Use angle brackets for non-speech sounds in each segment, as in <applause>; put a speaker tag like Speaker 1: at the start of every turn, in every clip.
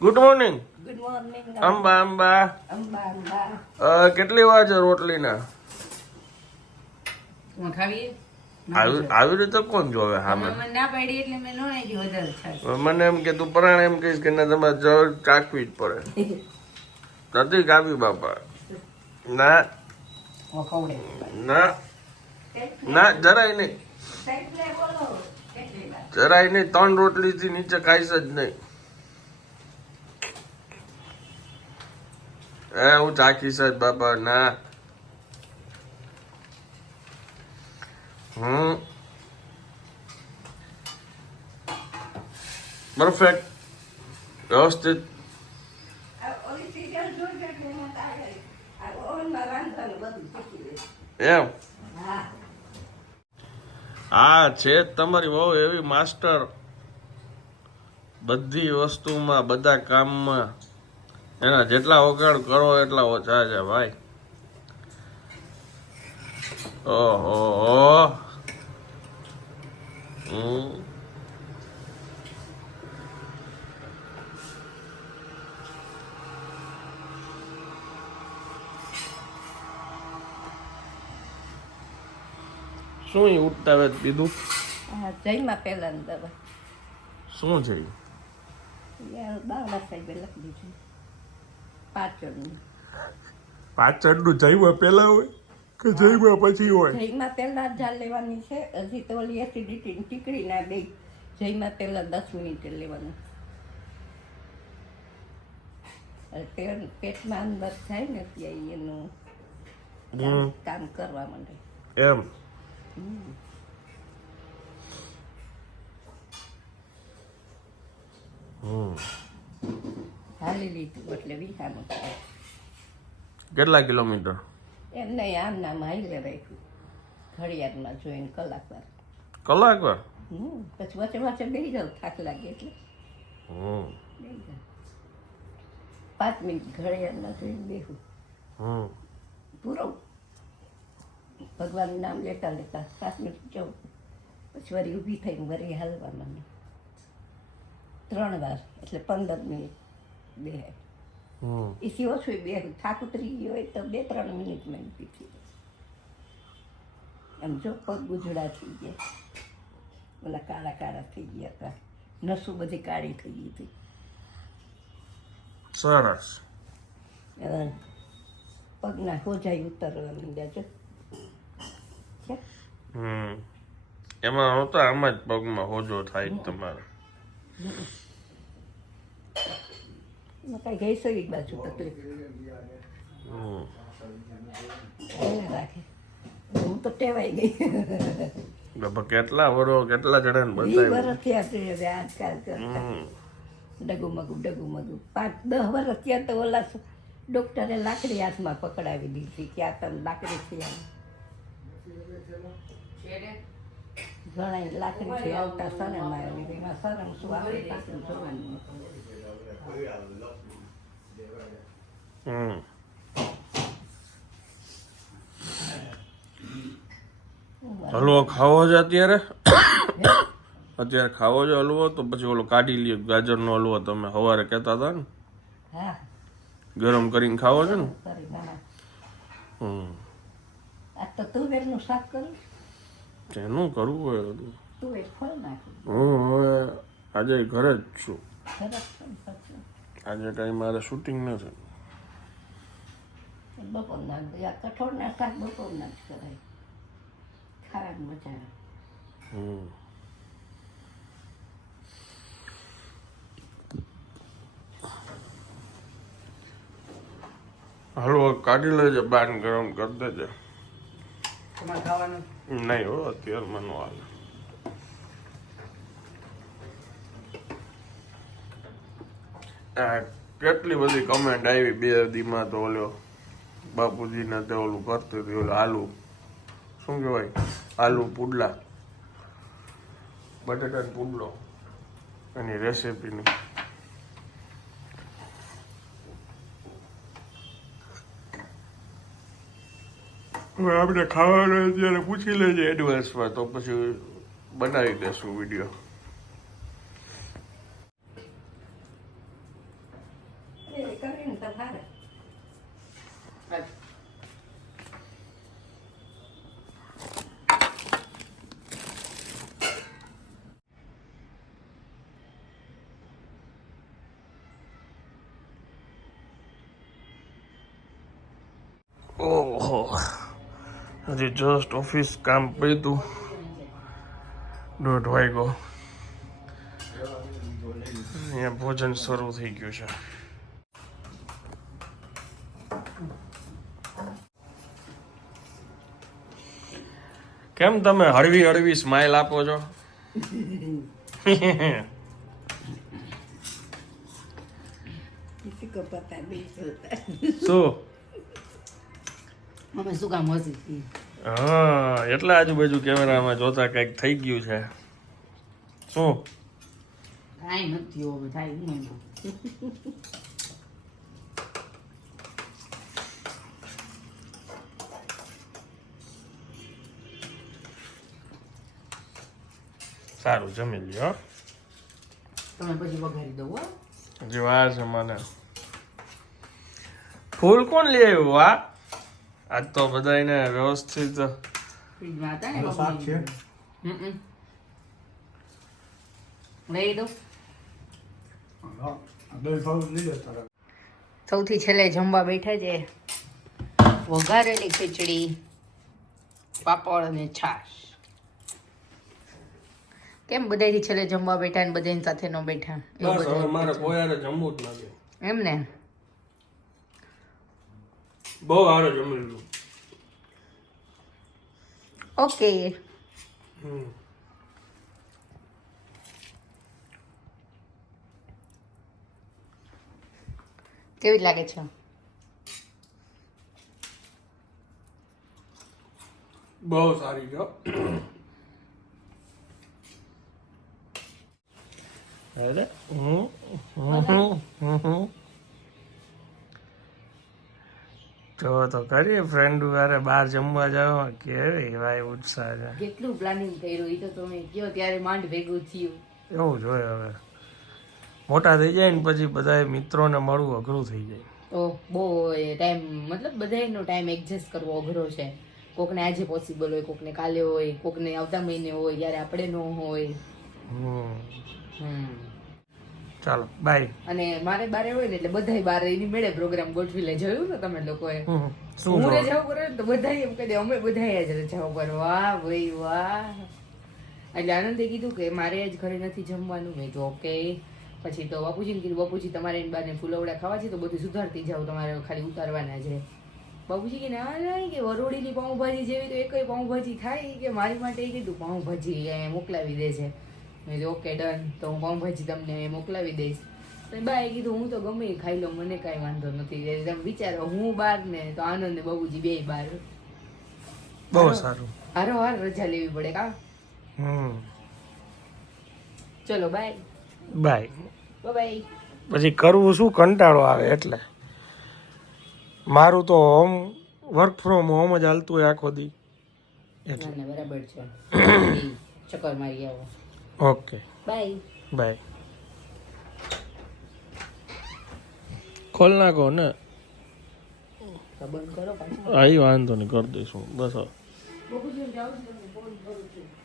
Speaker 1: Good morning
Speaker 2: good morning
Speaker 1: Amba Amba
Speaker 2: Amba Amba
Speaker 1: કેટલી વાર છે રોટલીના?
Speaker 3: હું ખાવી?
Speaker 1: આવી રીતે કોણ જોવે સામે?
Speaker 3: મને
Speaker 1: એમ કે તું પરાણે એમ કહીશ કે તમારે જળ ચાખવી જ પડે. <laughs> નથી કાપી બાપા. ના. ના. ના જરાય નહીં. જરાય નહીં ત્રણ રોટલીથી નીચે ખાઈશ જ નહીં. એ, હું ચાખીશ જ, બાપા, ના. હમ. પરફેક્ટ વ્યવસ્થિત.
Speaker 2: એમ. હા,
Speaker 1: છે તમારી બહુ એવી માસ્ટર. બધી વસ્તુમાં, બધા કામમાં. એના જેટલા વગાડ કરો એટલા ઓછા છે ભાઈ. ઓહો. શું ઉઠતા વેત કીધું
Speaker 2: હા જયમાં પહેલા દવા.
Speaker 1: શું
Speaker 2: જઈ બાવડા સાહેબે લખી દીધું. પાછળનું.
Speaker 1: પાછળનું જૈવ પેલા હોય કે જઈવા પછી હોય?
Speaker 2: જૈમાં પહેલા જ લેવાની છે. હજી તો ઓલી એસિડિટી ટીકડી ના બે જયમાં પેલા દસ મિનિટ લેવાનું. પેટમાં અંદર થાય ને ત્યાં એનું કામ કરવા માંડે.
Speaker 1: એમ? હમ.
Speaker 2: હાલી લીધું એટલે વિહામું થાય.
Speaker 1: કેટલા કિલોમીટર?
Speaker 2: એમ નહીં આમ નામ હાઈલે રાખ્યું. ઘડિયાળમાં જોઈને કલાક વાર
Speaker 1: કલાક વાર
Speaker 2: હમ પછી વચ્ચે વચ્ચે બેસી જાવ થાક લાગે એટલે.
Speaker 1: હમ.
Speaker 2: પાંચ મિનિટ ઘડિયાળમાં જોઈને બેહું.
Speaker 1: હમ.
Speaker 2: પૂરો. ભગવાનનું નામ લેતા લેતા પાંચ મિનિટ જવું પછી વળી ઊભી થઈને વળી હાલવા મને ત્રણ વાર એટલે પંદર મિનિટ. બે એથી ઓછું બે થાક ઉતરી ગયો હોય તો બે ત્રણ મિનિટ મેં થઈ એમ જો પગ ગુજડા થઈ ગયા. ઓલા કાળા કાળા થઈ ગયા હતા. નસું બધી કાળી થઈ ગઈ હતી.
Speaker 1: સરસ.
Speaker 2: પગના હોજાઈ ઉતરવા માંડ્યા છે?
Speaker 1: એમાં હોતા આમાં જ પગમાં હોજો થાય તમારે.
Speaker 2: કાંઈ ગઈ સગી બાજુ તકલીફ. એને રાખે. હું તો ટેવાઈ ગઈ.
Speaker 1: કેટલા વરો કેટલા જણાને બતાવ્યું?
Speaker 2: વર્ષ થયા છે હવે આજકાલ કરતા.
Speaker 1: ડગુમગુ
Speaker 2: ડગુ મગુ ડગુ મગુ પાંચ દસ વર્ષ થયા તો ઓલા ડોક્ટરે લાકડી હાથમાં પકડાવી દીધી કે આ તમે લાકડી છે ઘણા લાકડી છે આવતા શરમ આવી એમાં શરમ જોવાનું
Speaker 1: હમ. હલવો ખાવો છે અત્યારે? અત્યારે ખાવો છે હલવો તો પછી ઓલો કાઢી લ્યો ગાજરનો હલવો તમે સવારે કહેતા હતા ને. ગરમ કરીને ખાવો છે ને? હમ.
Speaker 2: આ તો તુવેરનું શાક કરું
Speaker 1: એનું કરવું હોય
Speaker 2: ફળ નાખું
Speaker 1: હું હવે આજે ઘરે જ છું. આજે કઈ મારે શૂટિંગ નથી.
Speaker 2: બપોરના કઠોળના શાક બપોરના જ કરાય. ખાવાની મજા
Speaker 1: હમ. હલવો કાઢી લેજે બાન ગરમ કરી દેજે.
Speaker 3: તમારે ખાવાનું?
Speaker 1: નહીં હો અત્યારમાં નો હાલે કેટલી બધી કમેન્ટ આવી બે દીમાં તો ઓલો બાપુજીને તે ઓલું કરતું હતું, ઓલું આલુ. શું કહેવાય? આલુ પુડલા. બટેટાનો પુડલો. એની રેસીપીની હવે આપણે ખાવાનું અત્યારે પૂછી લેજે એડવાન્સમાં તો પછી બનાવી દેશું વીડિયો ઓહો હજી જસ્ટ ઓફિસ કામ પીતું દોઢ વાગ્યો. અહીંયા ભોજન શરૂ થઈ ગયું છે. કેમ તમે હળવી હળવી સ્માઇલ આપો છો? <laughs> શું?
Speaker 3: અમે શું કામ હસી
Speaker 1: હા એટલે આજુબાજુ કેમેરામાં જોતા કંઈક થઈ ગયું છે. શું?
Speaker 3: કાંઈ નથી હવે થાય
Speaker 1: સારું જમી લ્યો
Speaker 3: તમે પછી વઘારી દો હો.
Speaker 1: હજી વાર છે મને. ફૂલ કોણ લે આવ્યું આ? આજ તો બધાને વ્યવસ્થિત
Speaker 4: શાક છે
Speaker 3: સૌથી છેલ્લે જમવા બેઠા છે વઘારેલી ખીચડી પાપડ અને છાશ કેમ બધાથી છેલ્લે જમવા બેઠા ને બધાની સાથે ન બેઠા
Speaker 1: મારે. જમવું જ
Speaker 3: એમ ને
Speaker 1: બહુ સારું જમી લીધું
Speaker 3: ઓકે
Speaker 1: હમ.
Speaker 3: કેવી લાગે છે
Speaker 1: બહુ સારી જો અરે હમ, હમ, હમ, હમ. જો તો કરીએ ફ્રેન્ડ વારે બહાર જમવા જાવ કેવી ભાઈ ઉત્સાહ છે.
Speaker 3: કેટલું પ્લાનિંગ કર્યું? એ તો તમે કયો ત્યારે માંડ ભેગું થયું.
Speaker 1: એવું જોઈએ હવે. મોટા થઈ જાય ને પછી બધા મિત્રોને મળવું અઘરું થઈ જાય.
Speaker 3: તો બહુ ટાઈમ મતલબ બધાનો ટાઈમ એડજસ્ટ કરવો અઘરો છે. કોકને આજે પોસિબલ હોય કોકને કાલે હોય કોકને આવતા મહિને હોય જ્યારે આપણે ન હોય.
Speaker 1: હમ.
Speaker 3: હમ.
Speaker 1: ચાલો બાય
Speaker 3: અને મારે બારે હોય ને એટલે બધાય બારે એની મેળે પ્રોગ્રામ ગોઠવી લે. જોયું ને તમે લોકોએ? હું
Speaker 1: જોવાનું?
Speaker 3: રજાઓ કરે તો બધાય એમ કહી દે અમે બધાય જ જાવ પર. વાહ ભાઈ વાહ. એટલે આનંદે કીધું કે મારે જ ઘરે નથી જમવાનું. મેં તો ઓકે. પછી તો બાપુજીને કીધું બાપુજી તમારે એની બાને ફૂલવડા ખાવા છે તો બધું સુધારતી જાવ તમારે ખાલી ઉતારવાના છે. બાપુજી કે ના ના કે વરોડીની પાઉંભાજી જેવી તો એકય પાઉંભાજી થાય. કે મારી માટે એ કીધું પાઉંભાજી મોકલાવી દે છે મેં ઓકે ડન તો હું પાઉંભાજી તમને મોકલાવી દઈશ. તો બાએ કીધું હું તો ગમે ખાઈ લઉં મને કાંઈ વાંધો નથી. તમે વિચારો હું બાર ને તો આનંદ ને બાબુજી બે બાર.
Speaker 1: બહુ સારું.
Speaker 3: હારો હાર રજા લેવી પડે કા?
Speaker 1: હમ.
Speaker 3: ચલો બાય.
Speaker 1: બાય.
Speaker 3: બાય
Speaker 1: પછી કરવું શું? કંટાળો આવે એટલે. મારું તો હોમ વર્ક ફ્રોમ હોમ જ હાલતું હોય આખો દી. એટલે
Speaker 3: બરાબર છે. <clears throat> ચક્કર મારી આવો.
Speaker 1: ઓકે.
Speaker 3: બાય.
Speaker 1: બાય. ખોલ નાખો ને.
Speaker 3: બંધ કરો પાછું.
Speaker 1: વાંધો નહીં કરી દઈશું. બસ હવે.
Speaker 3: બાપુજી જાઉં છું તમને ફોન કરું છું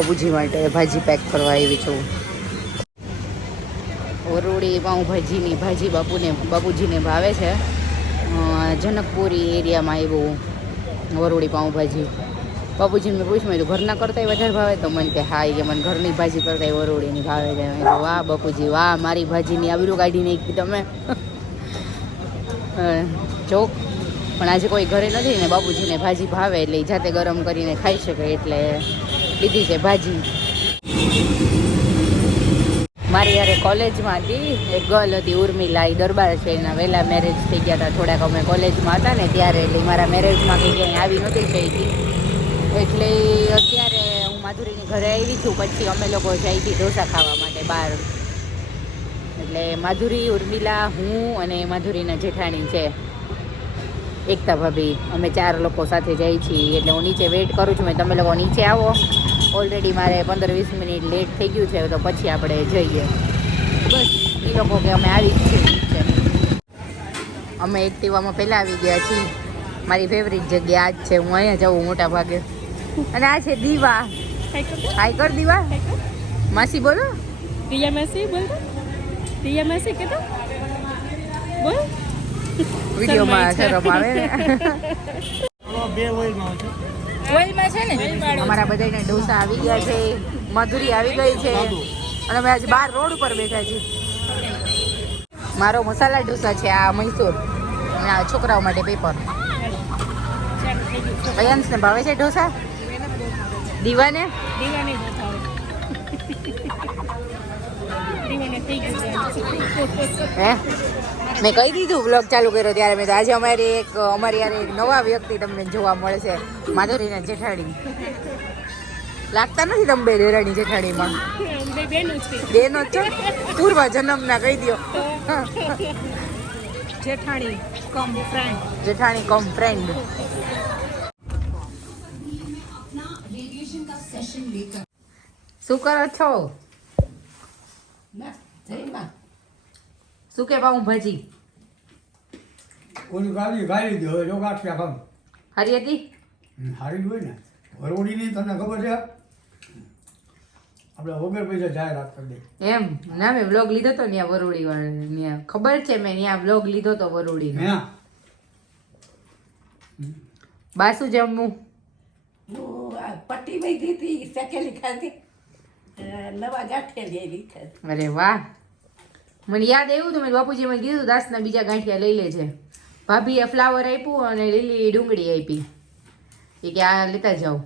Speaker 3: અબુજી માટે ભાજી પેક કરવા આવી છું. ઓરોડી પાઉંભાજીની ભાજી બાપુને, બાપુજીને ભાવે છે. જનકપુરી એરિયામાં આવ્યું વરોડી પાઉંભાજી બાપુજીને મેં પૂછ્યું કીધું, ઘરના કરતાંય વધારે ભાવે? તો મને કે, હા કે મને ઘરની ભાજી કરતાંય વરોડીની ભાવે છે. મેં વાહ, બાપુજી, વાહ, મારી ભાજીની આબરૂ કાઢી નાખી તમે. જોક પણ આજે કોઈ ઘરે નથી ને બાપુજીને ભાજી ભાવે એટલે જાતે ગરમ કરીને ખાઈ શકે એટલે લીધી છે ભાજી. મારી યારે કોલેજમાં હતી, એક ગર્લ હતી ઉર્મિલા એ દરબાર છે, એના વહેલા મેરેજ થઈ ગયા હતા, થોડાક અમે કોલેજમાં હતા ને ત્યારે, એટલે મારા મેરેજમાં કંઈ ક્યાંય આવી નહોતી થઈ એટલે અત્યારે હું માધુરીની ઘરે આવી છું, પછી અમે લોકો જઈ હતી ઢોસા ખાવા માટે બહાર. એટલે માધુરી, ઉર્મિલા, હું અને માધુરીના જેઠાણી છે. એકતા ભાભી, અમે ચાર લોકો સાથે જઈએ છીએ, એટલે હું નીચે વેઇટ કરું છું તમે લોકો નીચે આવો. ઓલરેડી મારે પંદર વીસ મિનિટ લેટ થઈ ગયું છે, તો પછી આપણે જઈએ. બસ, એ લોકો કે અમે આવી જ છીએ અમે એક્ટિવામાં પહેલાં આવી ગયા છીએ. મારી ફેવરિટ જગ્યા આ છે, હું અહીંયા જાઉં મોટા ભાગે. અને આ છે દીવા. હાય કર દીવા. માસી, બોલો.
Speaker 5: રિયા માસી, બોલ રિયા મેસી કે બોલ. <laughs>
Speaker 3: વિડીયોમાં શરમ આવે ને
Speaker 5: છે ને?
Speaker 3: અમારા બધાને ઢોસા આવી ગયા છે મધુરી આવી ગઈ છે. અને અમે આજે બાર રોડ ઉપર બેઠા છીએ. મારો મસાલા ઢોસા છે આ મૈસૂર. અને આ છોકરાઓ માટે પેપર અયંશને ભાવે છે ઢોસા દીવાને?
Speaker 5: દીવાને
Speaker 3: હે? મેં કહી દીધું બ્લોગ ચાલુ કર્યો ત્યારે. મેં તો આજે અમારી એક અમારી યાર એક નવા વ્યક્તિ તમને જોવા મળે છે માધુરીના જેઠાણી. લાગતા નથી તમે બે દેરાણી જેઠાણીમાં?
Speaker 5: બેનું
Speaker 3: જ છો? પૂર્વ જન્મના કહી દો
Speaker 5: જેઠાણી કમ ફ્રેન્ડ
Speaker 3: જેઠાણી કમ ફ્રેન્ડ શું કરો છો? શું કે પાઉં ભાજી
Speaker 4: ઓલી ગાડી ગાડી દે હવે જો ગાંઠિયા ખાવ
Speaker 3: હારી હતી?
Speaker 4: હારી હોય ને. વરવડીની તમને ખબર છે? આપણે વગર પૈસા જાહેરાત કરી દે.
Speaker 3: એમ ના મેં વ્લોગ લીધો તો ત્યાં વરોડી વાળા ત્યાં ખબર છે મેં ત્યાં વ્લોગ લીધો તો વરોડી
Speaker 4: હે
Speaker 3: બાસુ જમવું.
Speaker 2: પટ્ટી વહી હતી સેકેલી ખાધી. નવા ગાંઠિયા લેવી
Speaker 3: અરે વાહ. મને યાદ આવ્યું તો મેં બાપુજી મેં કીધું દાસના બીજા ગાંઠિયા લઈ લેજે. ભાભીએ ફ્લાવર આપ્યું અને લીલી ડુંગળી આપી. એ કે આ લેતા જાઓ.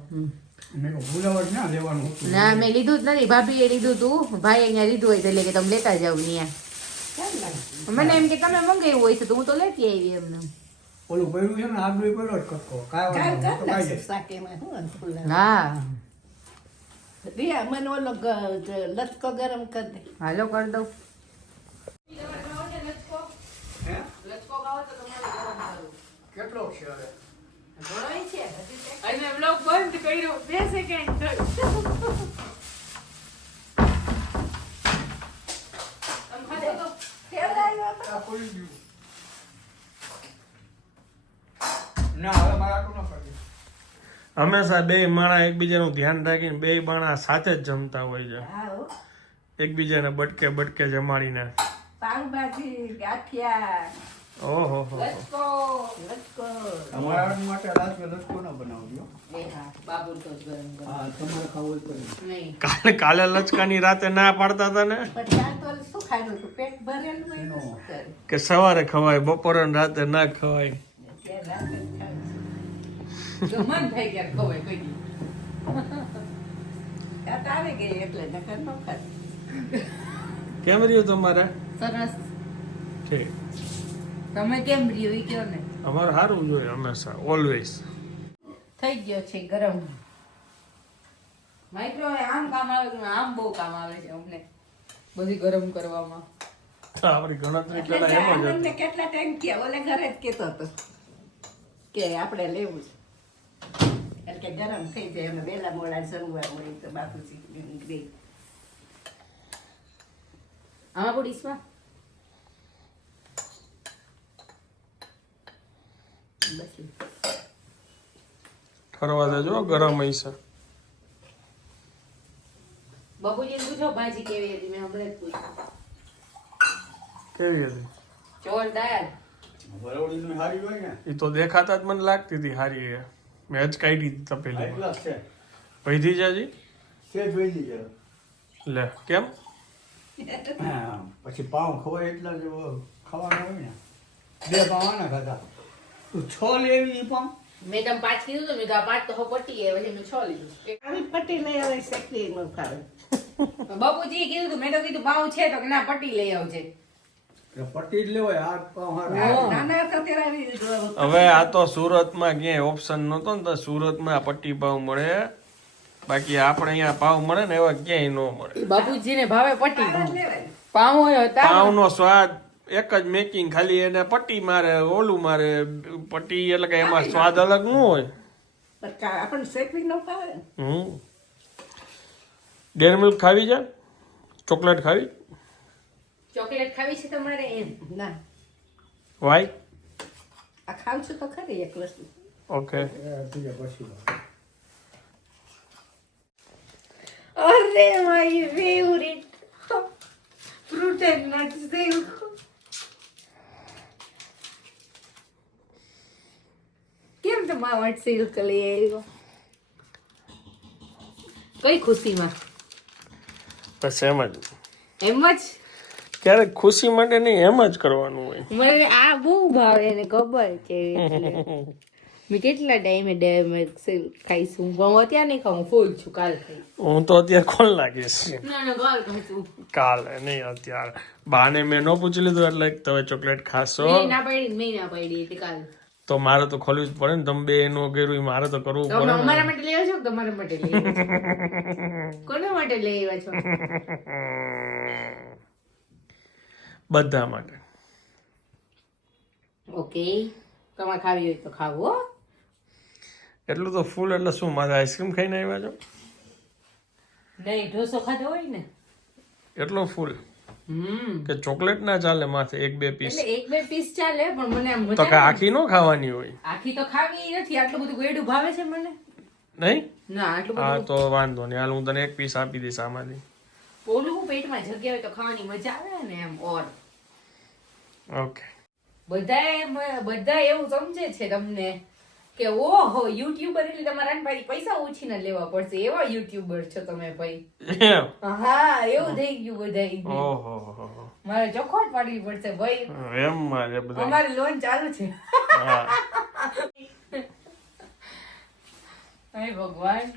Speaker 4: ના લેવાનું હતું.
Speaker 3: ના મેં લીધું જ નથી. ભાભીએ લીધું તું. ભાઈ અહીંયા લીધું હોય એટલે કે તમે લેતા જાઓ ત્યાં મને એમ કે તમે મંગાવ્યું હોય તો હું તો લેતી આવી એમને.
Speaker 4: ઓલું પડ્યું છે ને આગળ પડ્યો જ કટકો કાંઈ.
Speaker 2: હા. રિયા મને ઓલો ગ- લચકો ગરમ કરી દે.
Speaker 3: હાલો કર દઉં.
Speaker 4: કેટલો છે હવે?
Speaker 3: બંધ કર્યો. બે સેકન્ડ
Speaker 1: હંમેશા બે માણા એકબીજાનું ધ્યાન રાખીને બે માણા સાથે જ જમતા હોય છે.
Speaker 2: હા
Speaker 1: એકબીજાને બટકે બટકે જમાડીને
Speaker 2: ગાંઠિયા.
Speaker 1: ઓહો હો હો.
Speaker 2: લચકો
Speaker 4: અમારા માટે રાત્રે લટકો ન બનાવજો.
Speaker 3: બાબુ તો જ ગરમ ગરમ.
Speaker 4: હા તમારે ખાવું હોય
Speaker 3: નહીં.
Speaker 1: કાલે કાલે લચકાની રાતે ના પાડતા હતા ને
Speaker 2: શું ખાધું હતું? પેટ ભરેલું
Speaker 1: કે સવારે ખવાય બપોરે ને રાતે ના ખવાય.
Speaker 2: રાતે
Speaker 3: મન થઈ ગયા ખવાય કોઈ દી.
Speaker 2: ત્યાં તો આવી ગઈ એટલે નકર ન ખાતી
Speaker 1: કેમ રહ્યું તમારે?
Speaker 3: સરસ.
Speaker 1: ઠીક.
Speaker 3: તમે કેમ રહ્યો ઈ કયો ને?
Speaker 1: અમારે સારું જોઈએ હંમેશા ઓલવેઝ
Speaker 3: થઈ ગયો છે ગરમ. માઇક્રો આમ કામ આવે છે આમ બહુ કામ આવે છે અમને. બધી ગરમ કરવામાં.
Speaker 1: આપણી ગણતરી પેલા એમ જ
Speaker 2: કેટલા ટાઈમ કે ઓલે ઘરે જ કેતો હતો કે આપણે લેવું છે. એટલે ગરમ થઈ જાય અમે વહેલા મોડા જમવા હોય તો બાપુજી દે
Speaker 3: આમાં કોઈ ડીશમાં
Speaker 1: ઠરવા દેજો ગરમ હશે
Speaker 3: બાપુજીને પૂછો ભાજી કેવી હતી મેં હમણાં જ પૂછ્યું
Speaker 1: કેવી હતી
Speaker 3: જોરદાર
Speaker 4: વરવડીની હારી હોય ને
Speaker 1: એ તો દેખાતા જ મને લાગતી હતી હારી એ મેં જ કાઢી તપેલી વૈધી જાજી? લે કેમ?
Speaker 4: પછી પાઉં ખવાય એટલા જ ખાવાના હોય ને. બે પાઉં ખાતા તું છ લેવી પાઉં.
Speaker 3: મેં તમે પાંચ કીધું તો મેં કીધું પાંચ તો હો પટી ગયા પછી મેં છ લીધું
Speaker 2: આવી પટી લઈ આવે શેકલી ન ખાવે.
Speaker 3: બાપુજી કીધું તું મેં તો કીધું પાઉં છે તો કે ના પટી લઈ આવજે.
Speaker 1: હવે આ તો સુરતમાં ક્યાંય ઓપ્શન નતો ને તો સુરતમાં પટ્ટી ભાવ મળે. બાકી આપણે અહીંયા પાવ મળે ને એવા ક્યાંય ન મળે.
Speaker 3: બાપુજીને ભાવે પટ્ટી
Speaker 2: લેવાય.
Speaker 3: પાઉં હોય
Speaker 1: સ્વાદ એક જ મેકિંગ ખાલી એને પટ્ટી મારે ઓલું મારે પટ્ટી એટલે કે એમાં સ્વાદ અલગ ન હોય.
Speaker 2: આપણને શેકવી ન.
Speaker 1: હમ. ડેર મિલ્ક ખાવી છે? ચોકલેટ ખાવી?
Speaker 3: ચોકલેટ ખાવી છે તમારે એમ.
Speaker 2: ના.
Speaker 1: વાય
Speaker 2: આ ખાવ છું તો ખરી એક વસ્તુ.
Speaker 1: ઓકે
Speaker 4: પછી
Speaker 3: અરે my favourite fruit and nuts દેવું કેમ તો માવટ સિલ્ક લઈ આવ્યો? કઈ ખુશીમાં?
Speaker 1: બસ એમ જ.
Speaker 3: એમ જ?
Speaker 1: ક્યારેક ખુશી માટે નહીં એમ જ કરવાનું હોય.
Speaker 3: મને આ બહુ ભાવે એને ખબર છે <laughs> મેં કેટલા ટાઈમે ડેમે ખાઈશું પણ હું અત્યારે નહીં ખાઉં ફૂલ છું કાલ
Speaker 1: હું તો અત્યારે કોણ લાગીશ
Speaker 3: ના ના કાલ
Speaker 1: નહીં અત્યારે. બાને મેં ન પૂછી લીધું એટલે તમે ચોકલેટ ખાશો.
Speaker 3: ના પડી મેં ના પડી એટલે કાલ.
Speaker 1: તો મારે તો ખોલવું જ પડે ને તમે બે એનું કર્યું મારે તો કરવું પડે ને.
Speaker 3: અમારા માટે લેવા છો તમારા માટે <laughs> કોના માટે આવ્યા છો? <laughs>
Speaker 1: બધા માટે.
Speaker 3: ઓકે. તમારે ખાવી હોય તો ખાવું
Speaker 1: એટલું તો ફૂલ એટલે શું મારે આઈસ્ક્રીમ ખાઈને આવ્યા છો?
Speaker 3: નહીં ઢોસો ખાધો હોય ને.
Speaker 1: એટલો ફૂલ કે ચોકલેટ ના ચાલે માથે એક બે પીસ
Speaker 3: એક બે પીસ ચાલે પણ મને આમ
Speaker 1: તો કે આખી નો ખાવાની હોય?
Speaker 3: આખી તો ખાવી નથી આટલું બધું ગળ્યું ભાવે છે મને.
Speaker 1: નહીં?
Speaker 3: ના આટલું
Speaker 1: હા તો વાંધો નહીં. હાલ હું તને એક પીસ આપી દઈશ આમાંથી.
Speaker 3: ઓલું પેટમાં જગ્યા હોય તો ખાવાની મજા આવે ને એમ ઓર.
Speaker 1: ઓકે
Speaker 3: બધાએ બધા એવું સમજે છે તમને કે ઓહો યુટ્યુબર એટલે તમારા ભાઈ પૈસા ઉછીને લેવા પડશે. એવા યુટ્યુબર છો તમે ભાઈ. હા એવું થઈ ગયું બધા
Speaker 1: ઓહો.
Speaker 3: મારે ચોખવટ પાડવી પડશે ભાઈ.
Speaker 1: એમ મારે બધા
Speaker 3: અમારી લોન ચાલુ છે. હે ભગવાન.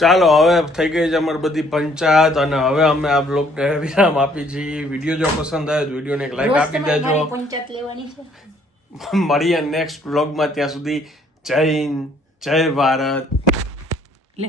Speaker 1: ચાલો હવે થઈ ગઈ છે અમારી બધી પંચાયત અને હવે અમે આ બ્લોગને વિરામ આપી છીએ. વીડિયો જો પસંદ આવે તો વિડીયોને એક લાઈક આપી દેજો.
Speaker 2: પંચાયત લેવાની છે.
Speaker 1: મળીએ નેક્સ્ટ બ્લોગમાં ત્યાં સુધી જય હિન્દ જય ભારત.
Speaker 3: લે.